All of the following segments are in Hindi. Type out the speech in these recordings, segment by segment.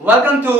Welcome to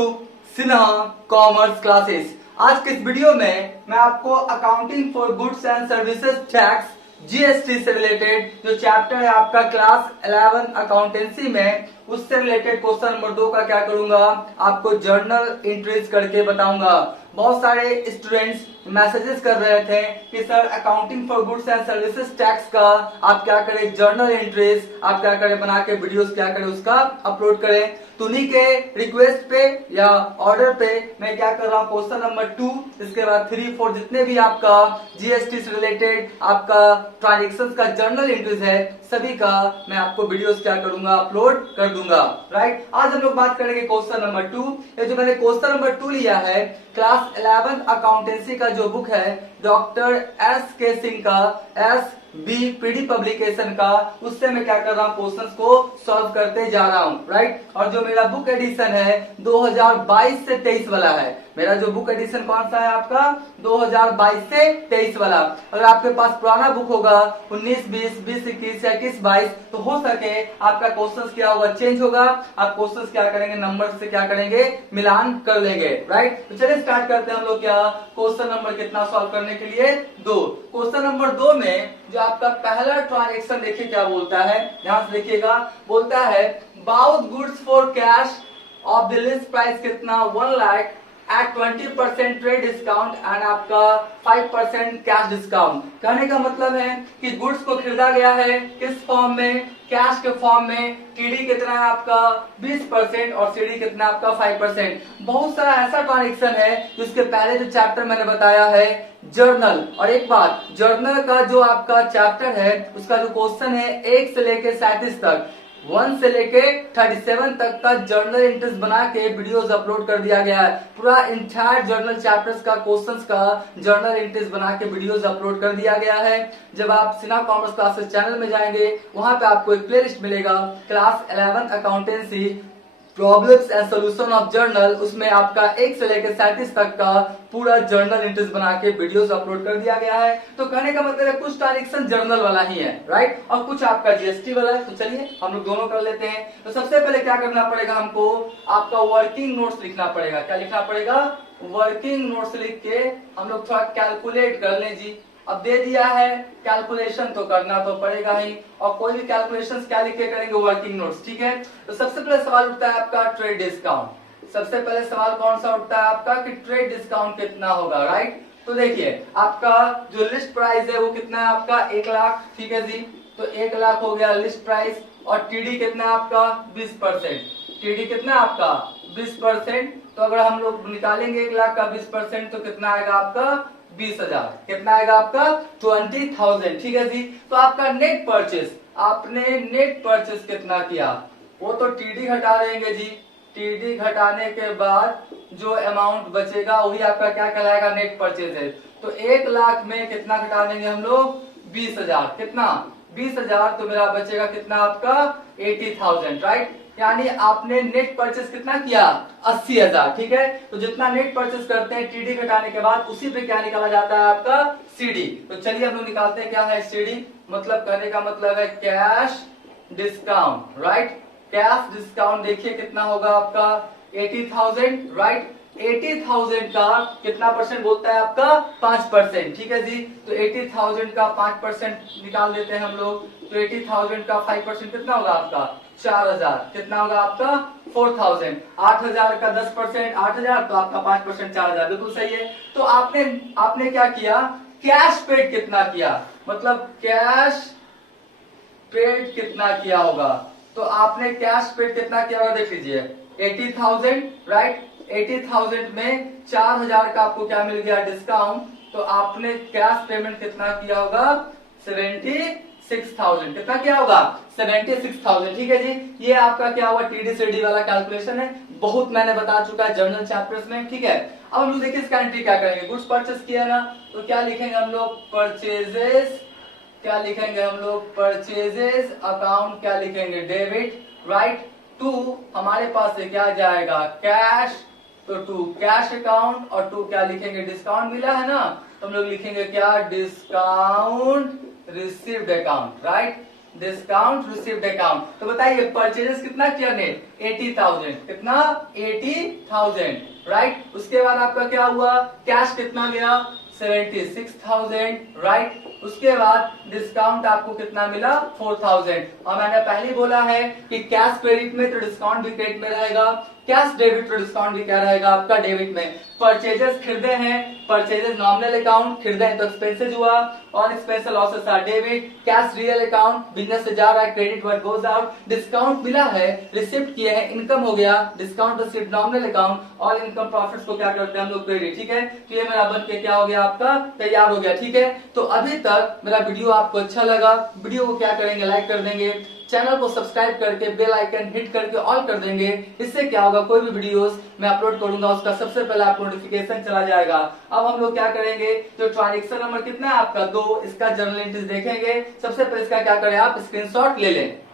Sinha commerce classes. आज के इस वीडियो में मैं आपको accounting for goods and services tax GST से रिलेटेड जो चैप्टर है आपका क्लास 11 अकाउंटेंसी में, उससे रिलेटेड क्वेश्चन नंबर 2 का क्या करूंगा, आपको जर्नल एंट्रीज करके बताऊंगा। बहुत सारे स्टूडेंट्स मैसेजेस कर रहे थे कि sir accounting for goods and services tax का आप क्या करें, जर्नल एंट्रीज आप क्या करें बना के वीडियोस क्या करें उसका अपलोड करें। तो उन्हीं के रिक्वेस्ट पे या ऑर्डर पे मैं क्या कर रहा हूँ, क्वेश्चन नंबर 2, इसके बाद 3, 4 जितने भी आपका जीएसटी से रिलेटेड आपका ट्रांजेक्शन का जर्नल एंट्रीज है सभी का मैं आपको वीडियोस क्या करूंगा, अपलोड कर दूंगा। राइट, आज हम लोग बात करेंगे क्वेश्चन नंबर 2। ये जो मैंने क्वेश्चन नंबर 2 लिया है क्लास 11 अकाउंटेंसी का जो बुक है डॉक्टर एस के सिंह का, एस बी पीडी पब्लिकेशन का, उससे मैं क्या कर रहा हूँ, क्वेश्चंस को सॉल्व करते जा रहा हूँ। राइट, और जो मेरा बुक एडिशन है 2022 से 23 वाला है। मेरा जो बुक एडिशन कौन सा है आपका, 2022 से 23 वाला। अगर आपके पास पुराना बुक होगा 19, 20, 20, 21 या 21, 22, तो हो सके आपका क्वेश्चंस क्या होगा, चेंज होगा। आप क्वेश्चंस क्या करेंगे, नंबर से क्या करेंगे, मिलान कर लेंगे। राइट, तो चलिए स्टार्ट करते हैं हम लोग क्या, क्वेश्चन नंबर कितना सॉल्व करने के लिए, 2। क्वेश्चन नंबर 2 में जो आपका पहला ट्रांजेक्शन देखिए क्या बोलता है, ध्यान से देखिएगा। बोलता है bought goods for cash off the list price कितना, 1 lakh at 20% trade discount and आपका 5% कैश डिस्काउंट। कहने का मतलब है कि गुड्स को खरीदा गया है किस फॉर्म में, कैश के फॉर्म में। टीडी कितना है आपका 20% और सीडी कितना आपका 5%। बहुत सारा ऐसा ट्रांजेक्शन है जिसके पहले जो चैप्टर मैंने बताया है जर्नल। और एक बात, जर्नल का जो आपका चैप्टर है उसका जो क्वेश्चन है 1 से लेके 37 तक, 1 से लेके 37 तक का जर्नल एंट्रीज बना के वीडियोस अपलोड कर दिया गया है। पूरा इंटायर जर्नल चैप्टर्स का क्वेश्चंस का जर्नल एंट्रीज बना के वीडियोस अपलोड कर दिया गया है। जब आप सिन्हा कॉमर्स क्लासेस चैनल में जाएंगे वहां पे आपको एक प्लेलिस्ट मिलेगा class 11 accountancy problems and solution of journal, उसमें आपका 1 से लेकर 37 तक का पूरा जर्नल एंट्रीज बना के वीडियोस अपलोड कर दिया गया है। तो कहने का मतलब है कुछ ट्रांजेक्शन जर्नल वाला ही है, राइट, और कुछ आपका जीएसटी वाला है। तो चलिए हम लोग दोनों कर लेते हैं। तो सबसे पहले क्या करना पड़ेगा हमको, आपका वर्किंग नोट्स लिखना पड़ेगा। क्या लिखना पड़ेगा, वर्किंग नोट्स लिख के हम लोग थोड़ा कैलकुलेट कर लें जी। अब दे दिया है कैलकुलेशन तो करना तो पड़ेगा ही, और कोई भी कैलकुलेशंस क्या लिख के करेंगे, वर्किंग नोट्स। ठीक है, तो सबसे पहले सवाल उठता है आपका ट्रेड डिस्काउंट। सबसे पहले सवाल कौन सा उठता है आपका कि ट्रेड डिस्काउंट कितना होगा। राइट, तो देखिए आपका जो लिस्ट प्राइस है वो कितना है आपका 1 लाख। ठीक है जी, तो 1 लाख हो गया लिस्ट प्राइस, और टीडी कितना है आपका 20%। टीडी कितना है आपका 20%। तो अगर हम लोग निकालेंगे 1 लाख का 20% तो कितना आएगा आपका 20,000। कितना आएगा आपका 20,000। ठीक है जी, तो आपका नेट परचेस, आपने नेट परचेस कितना किया वो तो टीडी घटा देंगे जी। टीडी घटाने के बाद जो अमाउंट बचेगा वही आपका क्या कहलाएगा, नेट परचेस है। तो 1 लाख में कितना घटा देंगे हम लोग 20,000। कितना 20,000, तो मेरा बचेगा कितना आपका 80,000। राइट, यानी आपने नेट परचेस कितना किया 80,000। ठीक है, तो जितना नेट परचेस करते हैं टीडी घटाने के बाद उसी पे क्या निकाला जाता है आपका सीडी। तो चलिए हम लोग निकालते हैं क्या है सीडी। मतलब कहने का मतलब है cash discount. Right, cash discount देखिए कितना होगा आपका 80,000। राइट, 80,000 का कितना परसेंट बोलता है आपका 5%। ठीक है जी, तो 80,000 का 5% निकाल देते हैं हम लोग। तो 80,000 का 5% कितना होगा आपका 4,000। कितना होगा आपका 4,000। 8,000 का 10% 8,000, तो आपका 5% 4,000। बिल्कुल सही है। तो आपने क्या किया, कैश पेड कितना किया, मतलब कैश पेड कितना किया होगा। तो आपने कैश पेड कितना किया होगा देख लीजिए 80,000। राइट, 80,000 में 4,000 का आपको क्या मिल गया डिस्काउंट, तो आपने कैश पेमेंट कितना किया होगा 76,000। कितना किया होगा 76,000। ठीक है जी, ये आपका क्या हुआ टीडी से डी वाला कैलकुलेशन है, बहुत मैंने बता चुका है जर्नल चैप्टर्स में। ठीक है, अब हम लोग देखिए इसका एंट्री क्या करेंगे, गुड्स परचेस किया ना, तो क्या लिखेंगे हम लोग परचेजेस। क्या लिखेंगे हम लोग परचेजेस अकाउंट, क्या लिखेंगे डेबिट। राइट, टू हमारे पास से क्या जाएगा कैश, तो टू कैश अकाउंट, और टू क्या लिखेंगे डिस्काउंट मिला है ना, तो हम लोग लिखेंगे क्या discount received account. Right, discount received account. तो बताइए परचेजेस कितना किया नेट 80,000, कितना 80,000, राइट। उसके बाद आपका क्या हुआ, कैश कितना गया 76,000, राइट। उसके बाद डिस्काउंट आपको कितना मिला 4,000। और मैंने पहले बोला है कि कैश क्रेडिट में तो डिस्काउंट भी क्रेडिट में रहेगा, कैश डेबिट तो डिस्काउंट भी क्या रहेगा आपका डेबिट में। परचेजेस खरीदे हैं, परचेजेस नॉमिनल अकाउंट, खरीदे हैं तो एक्सपेंसेस हुआ, और expense losses are debit, cash real account, business से जा रहा है credit word goes out, discount मिला है रिसिप्ट किया है इनकम हो गया, डिस्काउंट रिसिप्ट नॉमिनल अकाउंट, और इनकम प्रॉफिट्स को क्या करते हैं हम लोग क्रेडिट, ठीक है। तो ये मेरा बन के क्या हो गया आपका तैयार हो गया, ठीक है। तो अभी तक मेरा वीडियो आपको अच्छा लगा, वीडियो को क्या करेंगे लाइक कर देंगे, चैनल को सब्सक्राइब करके बेल आइकन हिट करके ऑल कर देंगे। इससे क्या होगा, कोई भी वीडियोस मैं अपलोड करूंगा उसका सबसे पहले आपको नोटिफिकेशन चला जाएगा। अब हम लोग क्या करेंगे, जो ट्रांजैक्शन नंबर कितना है आपका 2, इसका जर्नल एंट्रीज देखेंगे। सबसे पहले इसका क्या करें, आप स्क्रीनशॉट ले लें।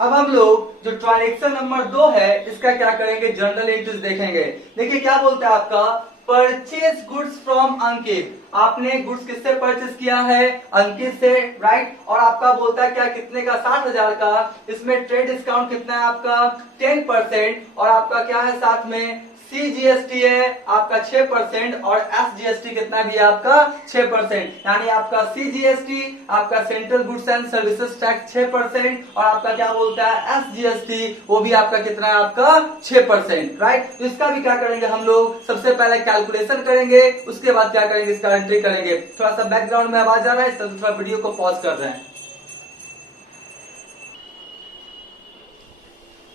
अब हम लोग जो ट्रांजैक्शन नंबर 2 है इसका क्या करेंगे, जर्नल एंट्रीज देखेंगे। देखिए क्या बोलता है आपका, परचेज गुड्स फ्रॉम अंकित। आपने गुड्स किससे परचेज किया है, अंकित से, राइट। और आपका बोलता है क्या, कितने का 60,000 का। इसमें ट्रेड डिस्काउंट कितना है आपका 10%, और आपका क्या है साथ में CGST है आपका 6%, और SGST कितना भी है आपका 6%। यानी आपका CGST आपका central goods and services tax 6%, और आपका क्या बोलता है SGST वो भी आपका कितना है आपका 6%, राइट। तो इसका भी क्या करेंगे हम लोग, सबसे पहले कैलकुलेशन करेंगे, उसके बाद क्या करेंगे इसका एंट्री करेंगे। थोड़ा सा बैकग्राउंड में आवाज आ रहा है, थोड़ा वीडियो को पॉज कर रहे हैं।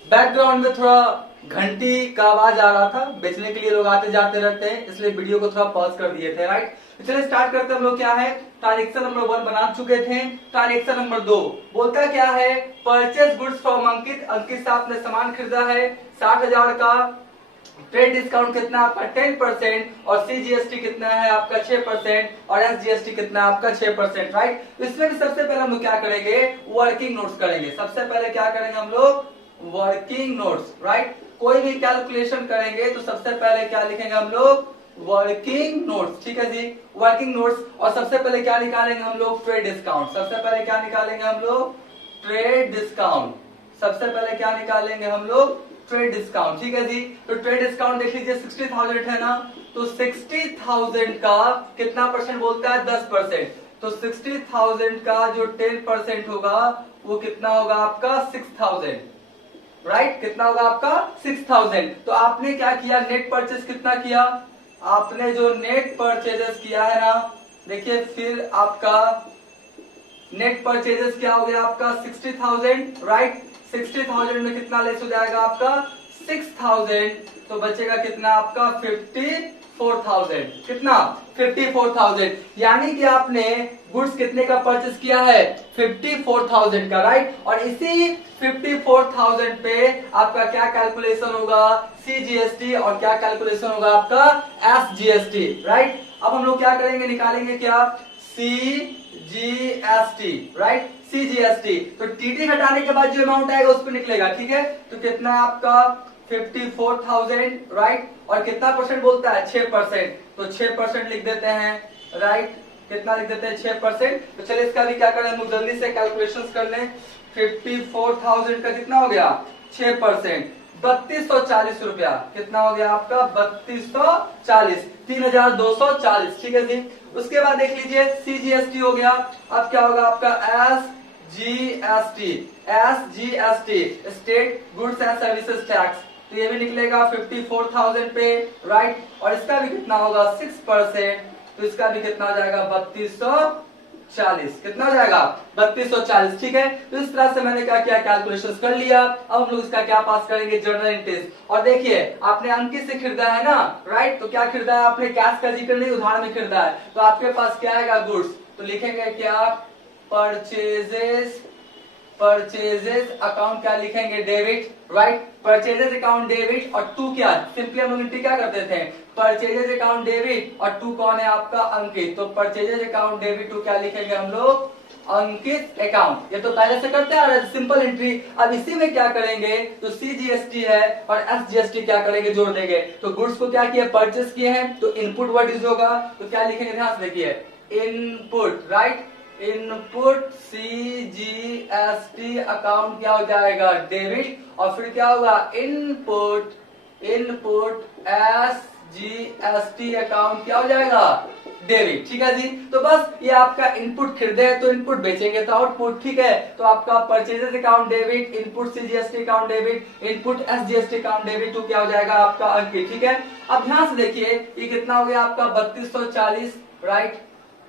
बैकग्राउंड में थोड़ा घंटी का आवाज आ रहा था, बेचने के लिए लोग आते जाते रहते हैं, इसलिए वीडियो को थोड़ा पॉज कर दिए थे, राइट। चलिए स्टार्ट करते हैं। हम लोग क्या है, ट्रांजैक्शन नंबर 1 बना चुके थे। ट्रांजैक्शन नंबर 2 बोलता क्या है, परचेज गुड्स फ्रॉम अंकित। अंकित से आपने सामान खरीदा है 60,000 का, ट्रेड डिस्काउंट कितना आपका 10%, और CGST कितना है आपका 6%, और SGST कितना है आपका 6%, राइट। तो इसमें भी सबसे पहले हम लोग क्या करेंगे, वर्किंग नोट्स करेंगे। सबसे पहले क्या करेंगे हम लोग, वर्किंग नोट्स, राइट। कोई भी कैलकुलेशन करेंगे तो सबसे पहले क्या लिखेंगे हम लोग, वर्किंग नोट्स, ठीक है जी, वर्किंग नोट्स। और सबसे पहले क्या निकालेंगे हम लोग, ट्रेड डिस्काउंट। सबसे पहले क्या निकालेंगे हम लोग, ट्रेड डिस्काउंट। सबसे पहले क्या निकालेंगे हम लोग, ट्रेड डिस्काउंट, ठीक है जी। तो ट्रेड डिस्काउंट देख लीजिए 60,000 है ना, तो 60,000 का कितना परसेंट बोलता है 10%। तो 60,000 का जो 10% होगा वो कितना होगा आपका 6,000, राइट। कितना होगा आपका 6,000। तो आपने क्या किया, नेट परचेज कितना किया, आपने जो नेट परचेजेस किया है ना, देखिए फिर आपका नेट परचेजेस क्या हो गया आपका 60,000, राइट। 60,000 में कितना लेस हो जाएगा आपका 6,000, तो बचेगा कितना आपका 54,000। कितना 54,000। यानी कि आपने गुड्स कितने का परचेस किया है 54,000 का, राइट। और इसी 54,000 पे आपका क्या कैलकुलेशन होगा, CGST, और क्या कैलकुलेशन होगा आपका SGST, राइट। अब हम लोग क्या करेंगे, निकालेंगे क्या, CGST, राइट। CGST तो TT हटाने के बाद जो अमाउंट आएगा उस पर निकलेगा, ठीक है। तो कितना आपका 54,000, राइट। और कितना परसेंट बोलता है 6%, तो 6% लिख देते हैं, राइट। कितना लिख देते हैं 6%। तो चलिए इसका भी क्या करें हम लोग जल्दी से कैलकुलेशंस कर लें। 54,000 का कितना हो गया 6%, 3240 रुपया। कितना हो गया आपका 3240, 3240, ठीक है जी। उसके बाद देख लीजिए CGST हो गया। अब क्या होगा आपका SGST, SGST state goods and services tax. तो ये भी निकलेगा 54,000 पे, राइट। और इसका भी कितना होगा 6%, तो इसका भी कितना हो जाएगा 3240। कितना हो जाएगा 3240, ठीक है। तो इस तरह से मैंने क्या किया, कैलकुलेशन कर लिया। अब हम लोग इसका क्या पास करेंगे, जर्नल एंट्रीज। और देखिए आपने अंकित से खरीदा है ना, राइट। तो क्या खरीदा है आपने, कैश का जिक्र नहीं, उधार में खरीदा है। तो आपके पास क्या आएगा, गुड्स। तो लिखेंगे क्या, परचेजेस परचेजेस अकाउंट क्या लिखेंगे, debit, right. Purchases account debit और टू क्या, सिंपली हम लोग एंट्री क्या करते थे, परचेजेस अकाउंट डेबिट और टू कौन है आपका, अंकित। तो परचेजेस अकाउंट डेबिट टू क्या लिखेंगे हम लोग, अंकित अकाउंट। ये तो पहले से करते आ रहे हैं, सिंपल एंट्री। अब इसी में क्या करेंगे, तो सीजीएसटी है और एसजीएसटी क्या करेंगे, जोड़ देंगे। तो गुड्स को क्या किया, परचेस किए हैं, तो इनपुट वर्ड यूज होगा, तो क्या लिखेंगे, ध्यान से देखिए, input, right. Input CGST account क्या हो जाएगा, डेबिट, और फिर क्या होगा, इनपुट एसजीएसटी अकाउंट क्या हो जाएगा, डेबिट। ठीक है जी। तो बस ये आपका इनपुट खरीदे तो इनपुट, बेचेंगे तो आउटपुट। ठीक है, तो आपका purchases account debit, input CGST account debit, input SGST account debit, तो क्या हो जाएगा आपका अंकित। ठीक है, अब ध्यान से देखिए, ये कितना हो गया आपका 3240, राइट,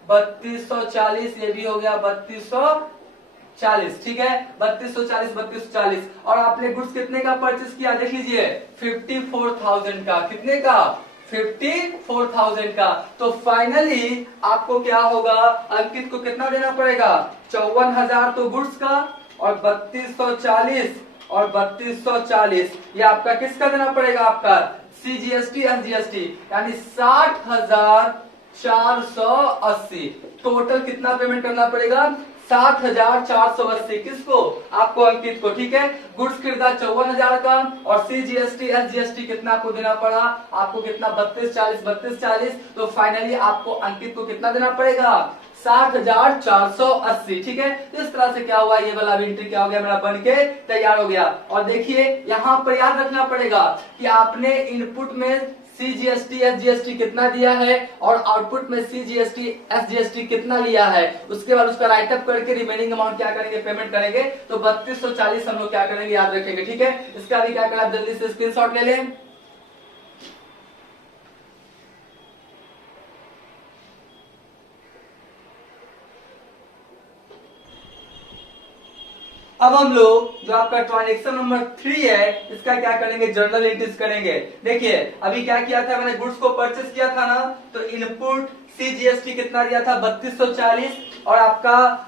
3240, ये भी हो गया 3240। ठीक है, 3240 और आपने गुड्स कितने का परचेस किया, देख लीजिए, 54,000 का। कितने का, 54,000 का। तो फाइनली आपको क्या होगा, अंकित को कितना देना पड़ेगा, 54,000 तो गुड्स का, और 3240 और 3240 ये आपका किसका देना पड़ेगा, आपका सीजीएसटी एसजीएसटी, यानी 60,480। टोटल कितना पेमेंट करना पड़ेगा, 60,480। किसको, आपको, अंकित को। ठीक है, गुड्स खरीदा 54,000 का, और सीजीएसटी एसजीएसटी कितना आपको देना पड़ा, आपको कितना, 3240। तो फाइनली आपको अंकित को कितना देना पड़ेगा, 60,480। ठीक है, तो इस तरह से क्या हुआ, ये वाला एंट्री क्या हो गया, मेरा बन के तैयार हो गया। और देखिए यहां पर याद रखना पड़ेगा कि आपने इनपुट में सीजीएसटी एसजीएसटी कितना दिया है और आउटपुट में सीजीएसटी एसजीएसटी कितना लिया है, उसके बाद उसका राइटअप करके रिमेनिंग अमाउंट क्या करेंगे, पेमेंट करेंगे। तो 3240 हम लोग क्या करेंगे, याद रखेंगे। ठीक है, इसका भी क्या करें, आप जल्दी से स्क्रीनशॉट ले लें। अब हम लोग जो आपका ट्रांजेक्शन नंबर 3 है, इसका क्या करेंगे, जर्नल एंट्रीज करेंगे। देखिए अभी क्या किया था, मैंने गुड्स को परचेस किया था ना, तो इनपुट सीजीएसटी कितना दिया था, 3240, और आपका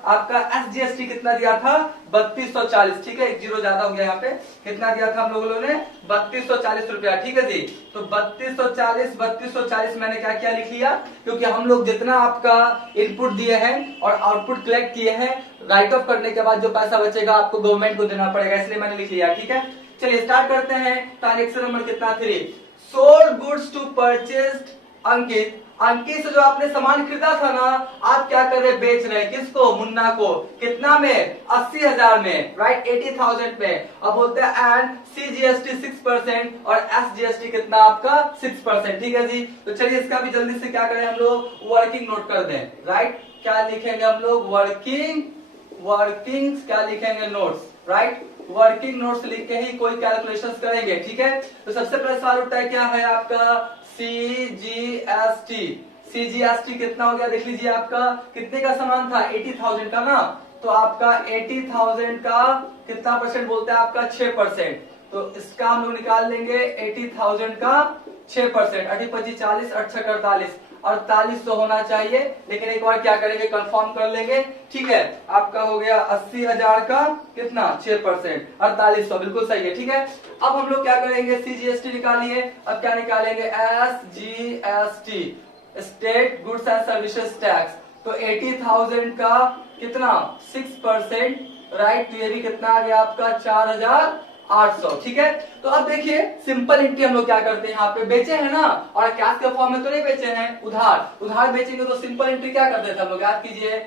एसजीएसटी कितना दिया था, 3240। ठीक है, एक जीरो ज्यादा हो गया यहाँ पे, कितना दिया था हम लोगों ने, 3240 रुपया। ठीक है जी, तो 3240 मैंने क्या किया, लिख लिया, क्योंकि हम लोग जितना आपका इनपुट दिए हैं और आउटपुट कलेक्ट किए हैं, राइट ऑफ करने के बाद जो पैसा बचेगा आपको गवर्नमेंट को देना पड़ेगा, इसलिए मैंने लिख लिया। ठीक है, चलिए स्टार्ट करते हैं। ट्रांजेक्शन नंबर कितना, 3। सोल्ड गुड्स टू परचेस्ड अंकित। अंकित से जो आपने सामान खरीदा था ना, आप क्या कर रहे, बेच रहे हैं, किसको, मुन्ना को। कितना में, 80,000 में, राइट, 80,000 में। अब बोलते हैं एंड सीजीएसटी 6% और एसजीएसटी कितना आपका, 6%। ठीक है जी, तो चलिए इसका भी जल्दी से क्या करें हम लोग, वर्किंग नोट कर दें, राइट। क्या लिखेंगे हम लोग, वर्किंग क्या लिखेंगे, नोट्स, राइट। वर्किंग नोट्स लिख के ही कोई कैलकुलेशंस करेंगे। ठीक है, तो सबसे पहले सवाल उठता है, क्या है आपका, सीजीएसटी कितना हो गया, देख लीजिए, आपका कितने का सामान था, 80,000 का ना, तो आपका 80,000 का कितना परसेंट बोलते हैं, आपका 6%। तो इसका हम लोग निकाल लेंगे, 80,000 का 6%, 8 25 40, 8 6 48, 48 तो होना चाहिए, लेकिन एक बार क्या करेंगे, कंफर्म कर लेंगे। ठीक है, आपका हो गया 80,000 का कितना, 6%, 4800, बिल्कुल सही है। ठीक है, अब हम लोग क्या करेंगे, सीजीएसटी निकालिए। अब क्या निकालेंगे, SGST, state goods and services tax. तो 80,000 का कितना, 6%, राइट। तो ये भी कितना आ गया आपका, 4,800। ठीक है, तो अब देखिए सिंपल एंट्री हम लोग क्या करते हैं, यहाँ पे बेचे हैं ना, और कैश के फॉर्म में तो नहीं बेचे हैं, उधार बेचेंगे, तो सिंपल एंट्री क्या करते थे हम लोग, याद कीजिए,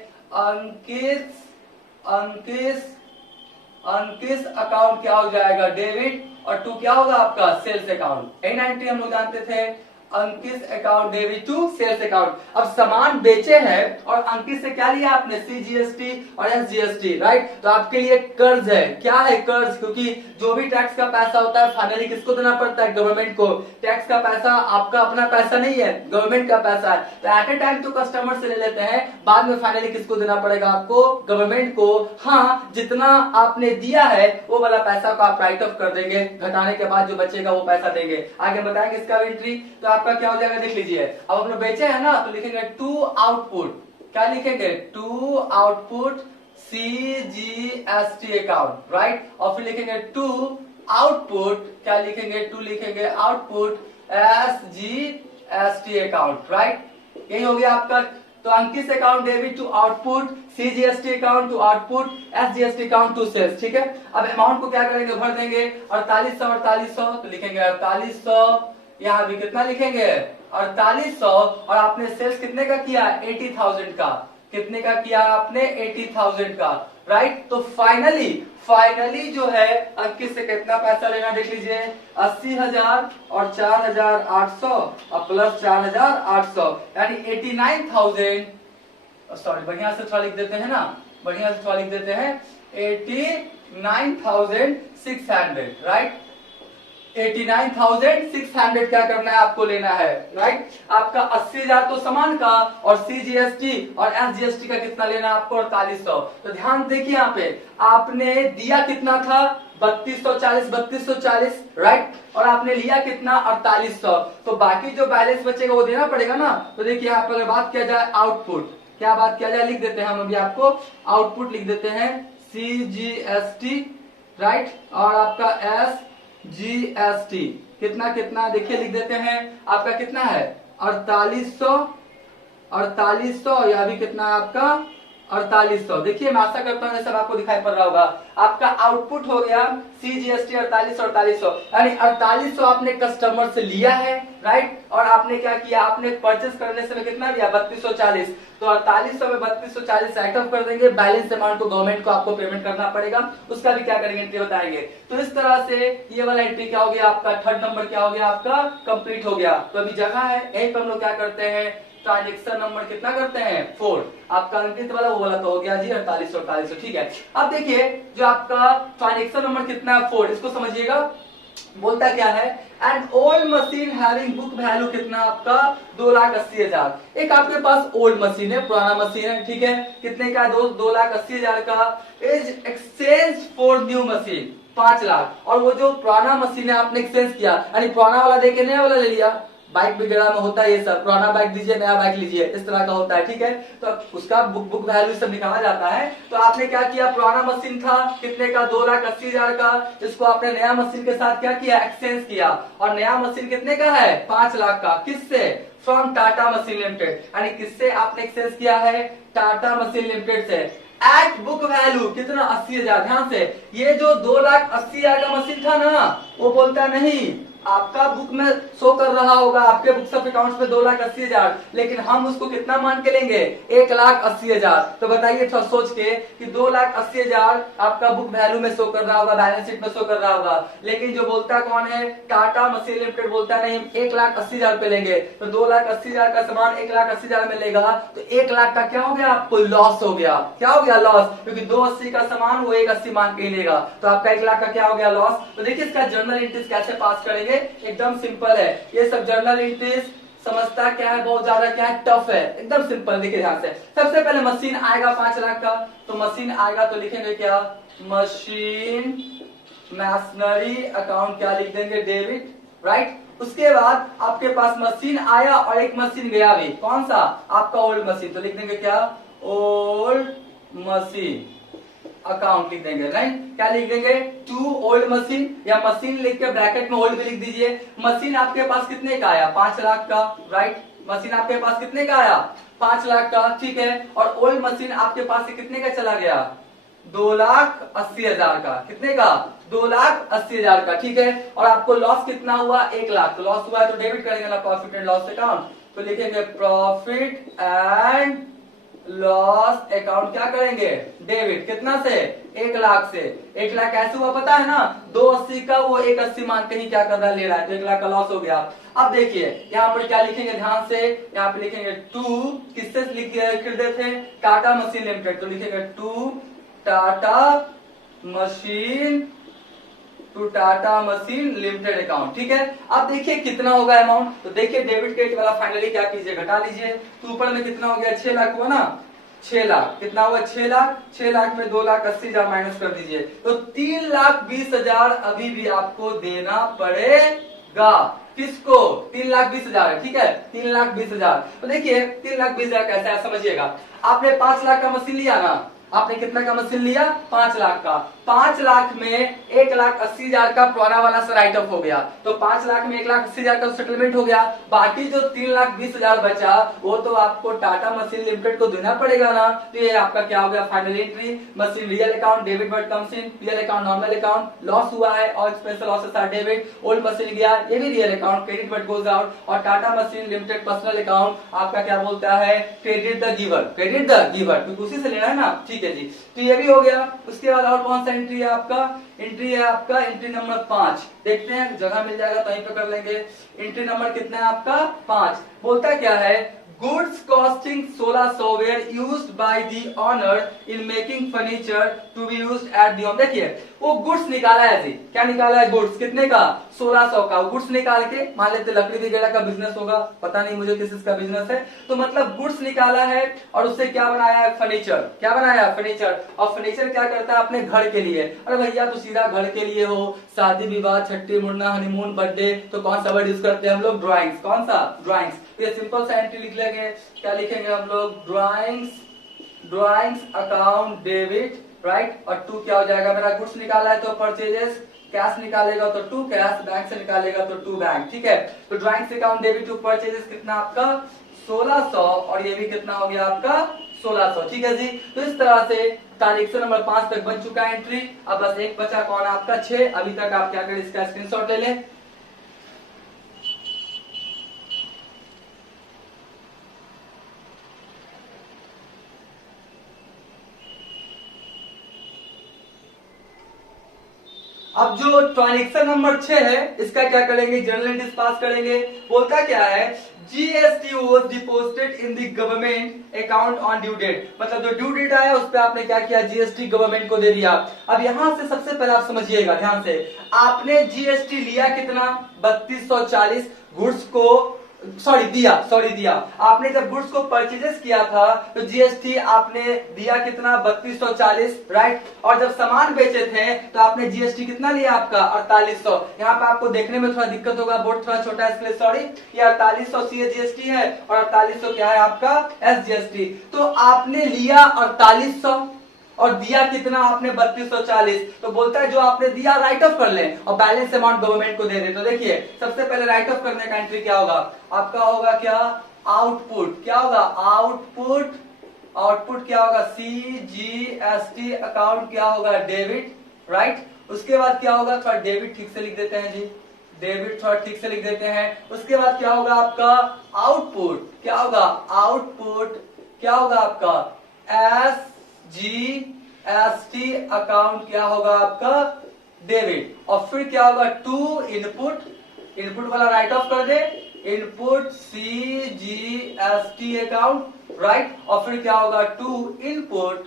अंकित अकाउंट क्या हो जाएगा, डेबिट, और टू क्या होगा आपका, सेल्स अकाउंट। एन एंट्री हम लोग जानते थे, Ankit account debit to sales account. अब सामान बेचे हैं और अंकित से क्या लिया आपने, सीजीएसटी और एसजीएसटी, राइट। तो आपके लिए कर्ज है, क्या है, कर्ज, क्योंकि जो भी टैक्स का पैसा होता है फाइनली किसको देना पड़ता है, गवर्नमेंट को। टैक्स का पैसा आपका अपना पैसा नहीं है, गवर्नमेंट का पैसा है। तो एट ए टाइम तो कस्टमर से ले लेते हैं, बाद में फाइनली किसको देना पड़ेगा, आपको, गवर्नमेंट को। हाँ, जितना आपने दिया है वो वाला पैसा को आप राइट ऑफ कर देंगे, घटाने के बाद जो बचेगा वो पैसा देंगे। आगे बताएंगे इसका एंट्री। तो आपका क्या हो जाएगा, देख लीजिए, अब हम लोग बेचे हैं ना, तो लिखेंगे टू आउटपुट, क्या लिखेंगे, to output CGST account, right. और फिर लिखेंगे टू आउटपुट, क्या लिखेंगे, टू लिखेंगे आउटपुट SGST अकाउंट, राइट। यही हो गया आपका। तो Ankit account debit to output, CGST account to output, SGST account to sales, ठीक है। अब अमाउंट को क्या करेंगे, भर देंगे 4800, तो लिखेंगे 4800, यहाँ भी कितना लिखेंगे 4800, और आपने सेल्स कितने का किया 80,000 का, कितने का किया आपने 80,000 का, राइट। तो फाइनली जो है अंकित से कितना पैसा लेना देख लीजिए, 80,000 और 4,800 और प्लस 4,800 यानी 89,000, सॉरी बढ़िया से थोड़ा लिख देते हैं ना, बढ़िया से थोड़ा लिख देते हैं 89,600, राइट। 89,600 क्या करना है आपको लेना है, राइट। आपका 80,000 तो सामान का और CGST और SGST का कितना लेना है आपको 4800। तो ध्यान देखिए यहाँ पे आपने दिया कितना था 3240, राइट, और आपने लिया कितना 4800, तो बाकी जो बैलेंस बचेगा वो देना पड़ेगा ना। तो देखिए यहाँ पर बात किया जाए आउटपुट, क्या बात किया जाए, लिख देते हैं हम अभी आपको आउटपुट लिख देते हैं CGST, राइट, और आपका SGST कितना कितना देखिए लिख देते हैं, आपका कितना है 4800, यह भी कितना है आपका 4800। देखिए मैं आशा करता हूँ सब आपको दिखाई पड़ रहा होगा। आपका आउटपुट हो गया CGST 4800, यानी 4800 आपने कस्टमर से लिया है, राइट, और आपने क्या किया, आपने परचेस करने से कितना दिया 3240, तो 4800 में 3240 राइट ऑफ कर देंगे, बैलेंस अमाउंट को गवर्नमेंट को आपको पेमेंट करना पड़ेगा, उसका भी क्या करेंगे एंट्री बताएंगे। तो इस तरह से ये वाला एंट्री क्या हो गया आपका, थर्ड नंबर क्या हो गया आपका कंप्लीट हो गया। तो अभी जगह है यहीं पर हम लोग क्या करते हैं, ट्रांजेक्शन नंबर कितना करते हैं 4, आपका अंकित वाला वो वाला तो हो गया जी 4800, ठीक है। अब देखिए जो आपका ट्रांजेक्शन नंबर कितना है 4, इसको समझिएगा, बोलता क्या है, and old machine having book value कितना आपका 2,80,000। एक आपके पास ओल्ड मशीन है, पुराना मशीन है, ठीक है, कितने का 2,80,000 का, is exchange for new machine 5 lakh, और वो जो पुराना मशीन है आपने एक्सचेंज किया, यानी पुराना वाला देके नया वाला ले लिया। बाइक वगैरह में होता है ये सब, पुराना बाइक दीजिए नया बाइक लीजिए, इस तरह का होता है, ठीक है। तो उसका बुक वैल्यू सब निकाला जाता है। तो आपने क्या किया, पुराना मशीन था कितने का 2,80,000 का, इसको आपने नया मशीन के साथ क्या किया एक्सचेंज किया, और नया मशीन कितने का है 5 लाख का, किससे, फ्रॉम टाटा मशीन लिमिटेड, यानी किससे आपने एक्सचेंज किया है टाटा मशीन लिमिटेड से, एट बुक वैल्यू कितना 80,000। ध्यान से, ये जो 2,80,000 का मशीन था ना, वो बोलता नहीं, आपका बुक में शो कर रहा होगा आपके बुक्स ऑफ अकाउंट्स में 2,80,000, लेकिन हम उसको कितना मान के लेंगे 1,80,000। तो बताइए थोड़ा सोच के कि 2,80,000 आपका बुक वैल्यू में शो कर रहा होगा, बैलेंस शीट में शो कर रहा होगा, लेकिन जो बोलता कौन है टाटा मशीन लिमिटेड बोलता नहीं 1,80,000 पे लेंगे। तो 2,80,000 का सामान 1,80,000 में लेगा तो 1 लाख का क्या हो गया आपको लॉस हो गया, क्या हो गया लॉस, क्योंकि 280 का सामान वो 180 मान के ही लेगा, तो आपका 1 लाख का क्या हो गया लॉस। तो देखिए इसका जर्नल एंट्रीज कैसे पास करेंगे, एकदम सिंपल है। ये सब जर्नल एंट्रीज समझता क्या है, बहुत ज्यादा क्या है टफ है, एकदम सिंपल। देखिए ध्यान से, सबसे पहले मशीन आएगा 5 लाख का, तो मशीन आएगा तो लिखेंगे क्या मशीन मशीनरी अकाउंट, क्या लिख देंगे डेबिट, राइट। उसके बाद आपके पास मशीन आया और एक मशीन गया भी, कौन सा आपका ओल्ड मशीन, तो लिख देंगे क्या ओल्ड मशीन अकाउंट लिख देंगे, राइट। क्या लिख देंगे टू ओल्ड मशीन, या मशीन लिख के ब्रैकेट में ओल्ड भी लिख दीजिए। मशीन आपके पास कितने का आया 5 लाख का, राइट, मशीन आपके पास कितने का आया 5 लाख का, ठीक है, और ओल्ड मशीन आपके पास से कितने का चला गया 2,80,000 का, कितने का 2,80,000 का, ठीक है। और आपको लॉस कितना हुआ 1 लाख, तो लॉस हुआ है तो डेबिट करेंगे ना प्रॉफिट एंड लॉस अकाउंट, तो लिखेंगे प्रॉफिट एंड लॉस अकाउंट, क्या करेंगे डेबिट, कितना से 1 लाख से। 1 लाख कैसे हुआ पता है ना, 280 का वो 180 मान के ही क्या कर रहा है ले रहा है, तो 1 लाख का लॉस हो गया। अब देखिए यहाँ पर क्या लिखेंगे ध्यान से, यहाँ पे लिखेंगे टू किससे खरीदे थे टाटा मशीन लिमिटेड, तो लिखेंगे to Tata machine to Tata machine limited account, ठीक है। अब देखिए कितना होगा अमाउंट, तो देखिए डेबिट क्रेडिट वाला फाइनली क्या कीजिए घटा लीजिए, तो ऊपर में कितना हो गया 6 लाख हुआ ना, 6 लाख कितना हुआ 6 लाख, 6 लाख में 2,80,000 माइनस कर दीजिए, तो 3,20,000 अभी भी आपको देना पड़ेगा। किसको 3,20,000 है, ठीक है 3,20,000। तो देखिए 3,20,000 कैसा है समझिएगा, आपने 5 लाख का मशीन लिया ना, आपने कितना का मशीन लिया? 5 लाख का। 5 लाख में 1,80,000 का पुराना वाला से राइट ऑफ हो गया, तो 5 लाख में 1,80,000 का सेटलमेंट हो गया। बाकी जो 3,20,000 बचा वो तो आपको टाटा मशीन लिमिटेड को देना पड़ेगा ना। तो ये आपका क्या हो गया? Final entry. Machine real account debit what comes in, real account normal account, loss हुआ है और special losses are debit. Old machine गया, ये भी real account, credit word goes out. और Tata machine limited personal account आपका क्या बोलता है? Credit the giver, credit the giver, क्योंकि उसी से लेना है ना। ठीक है जी, तो ये भी हो गया। उसके बाद और कौन सा एंट्री है आपका? एंट्री है आपका एंट्री नंबर 5। देखते हैं, जगह मिल जाएगा तो यहीं पे कर लेंगे। एंट्री नंबर कितना है आपका? 5। बोलता क्या है? Goods costing 1600 were used by the owner in making furniture to be used at the home. देखिए वो गुड्स निकाला है जी, क्या निकाला है? गुड्स कितने का? 1600 का। गुड्स निकाल के, मान लेते लकड़ी वगैरह का बिजनेस होगा, पता नहीं मुझे किस का बिजनेस है, तो मतलब गुड्स निकाला है और उससे क्या बनाया है? फर्नीचर। क्या बनाया? फर्नीचर। और फर्नीचर क्या करता है? अपने घर के लिए। अरे भैया तो सीधा घर के लिए हो, शादी विवाह, छठी मुन्ना, हनीमून, बर्थडे, तो कौन सा वर्ड यूज करते हैं हम लोग? ड्राइंग्स। कौन सा? ड्राइंग्स। ये सिंपल सा एंट्री लिख लेंगे। क्या लिखेंगे हम लोग? Drawings account debit, right. और टू क्या हो जाएगा? मेरा गुड्स निकाला है तो परचेजेस, कैश निकालेगा तो टू कैश, बैंक से निकालेगा तो टू बैंक। ठीक है, तो drawings account debit to purchases कितना आपका? 1600। और ये भी कितना हो गया आपका? 1600। ठीक है जी, तो इस तरह से ट्रांजेक्शन नंबर 5 तक बन चुका है एंट्री। अब बस एक बचा, कौन? आपका 6। अभी तक आप क्या करें? इसका स्क्रीनशॉट ले लें। अब जो ट्रांजेक्शन नंबर 6 है इसका क्या करेंगे? जनरल एंट्रीज पास करेंगे। बोलता क्या है? GST was deposited in the government account on due date. मतलब जो ड्यू डेट आया उस पे आपने क्या किया? जीएसटी गवर्नमेंट को दे दिया। अब यहां से सबसे पहले आप समझिएगा ध्यान से, आपने जीएसटी लिया कितना? 3240 गुड्स को, दिया। आपने जब गुड्स को परचेजेस किया था तो जीएसटी आपने दिया कितना? 3240, राइट। और जब सामान बेचे थे तो आपने जीएसटी कितना लिया आपका? 4800। यहाँ पे आपको देखने में थोड़ा दिक्कत होगा, बोर्ड थोड़ा छोटा है इसके लिए सॉरी। ये 4800 जीएसटी है और 4800 क्या है आपका? एसजीएसटी। तो आपने लिया 4800 और दिया कितना आपने? 3240। तो बोलता है जो आपने दिया राइट ऑफ कर लें और बैलेंस अमाउंट गवर्नमेंट को दे दे। तो देखिए सबसे पहले राइट ऑफ करने का एंट्री क्या होगा आपका? होगा क्या? आउटपुट। क्या होगा? आउटपुट। आउटपुट क्या होगा? सीजीएसटी अकाउंट क्या होगा? Debit, right. उसके बाद क्या होगा? थोड़ा डेबिट ठीक से लिख देते हैं जी, डेबिट थोड़ा ठीक से लिख देते हैं। उसके बाद क्या होगा आपका? आउटपुट। क्या होगा? आउटपुट क्या होगा आपका? जीएसटी अकाउंट क्या होगा आपका? डेबिट। और फिर क्या होगा? टू इनपुट, इनपुट वाला राइट ऑफ कर दे, इनपुट सीजीएसटी अकाउंट, राइट। और फिर क्या होगा? टू इनपुट,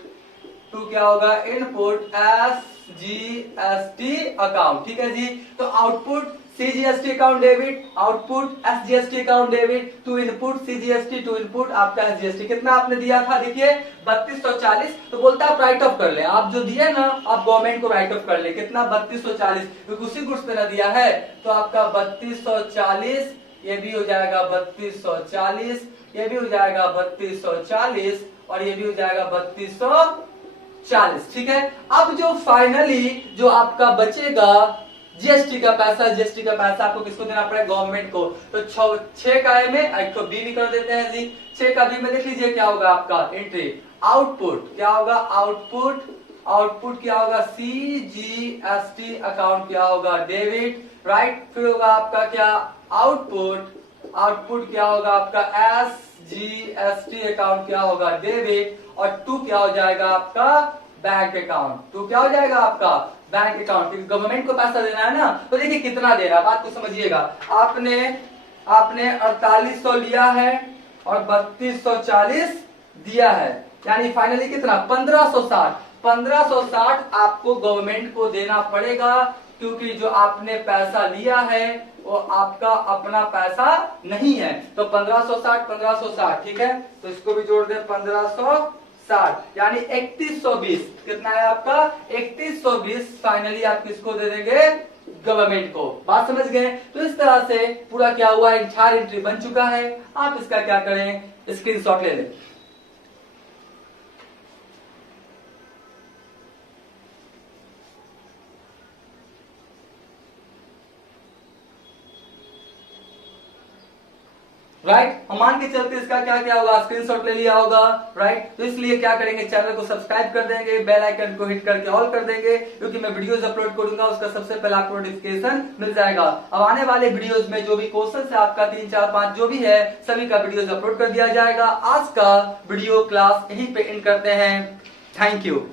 टू क्या होगा? Input SGST account. ठीक है जी, तो output CGST account debit, output SGST account debit, to input CGST, to input आपका एसजीएसटी। कितना आपने दिया था? देखिए 3240। तो बोलता है आप राइट ऑफ कर ले, आप जो दिए ना आप गवर्नमेंट को राइट ऑफ कर ले। कितना? 3240, क्योंकि उसी गुड्स पे ना दिया है। तो आपका 3240, ये भी हो जाएगा 3240, ये भी हो जाएगा 3240 और ये भी हो जाएगा 3240। ठीक है, अब जो फाइनली जो आपका बचेगा जीएसटी का पैसा, जीएसटी का पैसा आपको किसको देना पड़ेगा? गवर्नमेंट को। तो 6 का ए में एक तो बी भी कर देते हैं जी। 6 का बी में देख लीजिए क्या होगा आपका एंट्री? आउटपुट। क्या होगा? आउटपुट। आउटपुट क्या होगा? सीजीएसटी अकाउंट क्या होगा? Debit, right. फिर होगा आपका क्या? आउटपुट। आउटपुट क्या होगा आपका? एसजीएसटी अकाउंट क्या होगा? डेबिट। और टू क्या हो जाएगा आपका? Bank account. टू क्या हो जाएगा आपका? Bank account. क्योंकि गवर्नमेंट को पैसा देना है ना। तो देखिए कितना दे रहा है, बात को समझिएगा। आपने 4800 लिया है और 3240 दिया है, यानी फाइनली कितना? 1560। 1560 आपको गवर्नमेंट को देना पड़ेगा, क्योंकि जो आपने पैसा लिया है वो आपका अपना पैसा नहीं है। तो 1560 1560, ठीक है, तो इसको भी जोड़ दें 1560, यानी 3120। कितना है आपका? 3120 फाइनली आप किसको दे देंगे? गवर्नमेंट को। बात समझ गए? तो इस तरह से पूरा क्या हुआ? इंटायर एंट्री बन चुका है। आप इसका क्या करें? स्क्रीनशॉट ले लें। राइट। हम मान के चलते इसका क्या क्या होगा, स्क्रीनशॉट ले लिया होगा, राइट। तो इसलिए क्या करेंगे, चैनल को सब्सक्राइब कर देंगे, बेल आइकन को हिट करके ऑल कर देंगे, क्योंकि मैं वीडियोस अपलोड करूंगा उसका सबसे पहले आपको नोटिफिकेशन मिल जाएगा। अब आने वाले वीडियोस में जो भी क्वेश्चन है आपका 3 4 5 जो भी है सभी का वीडियोस अपलोड कर दिया जाएगा। आज का वीडियो क्लास यहीं पे एंड करते हैं। Thank you.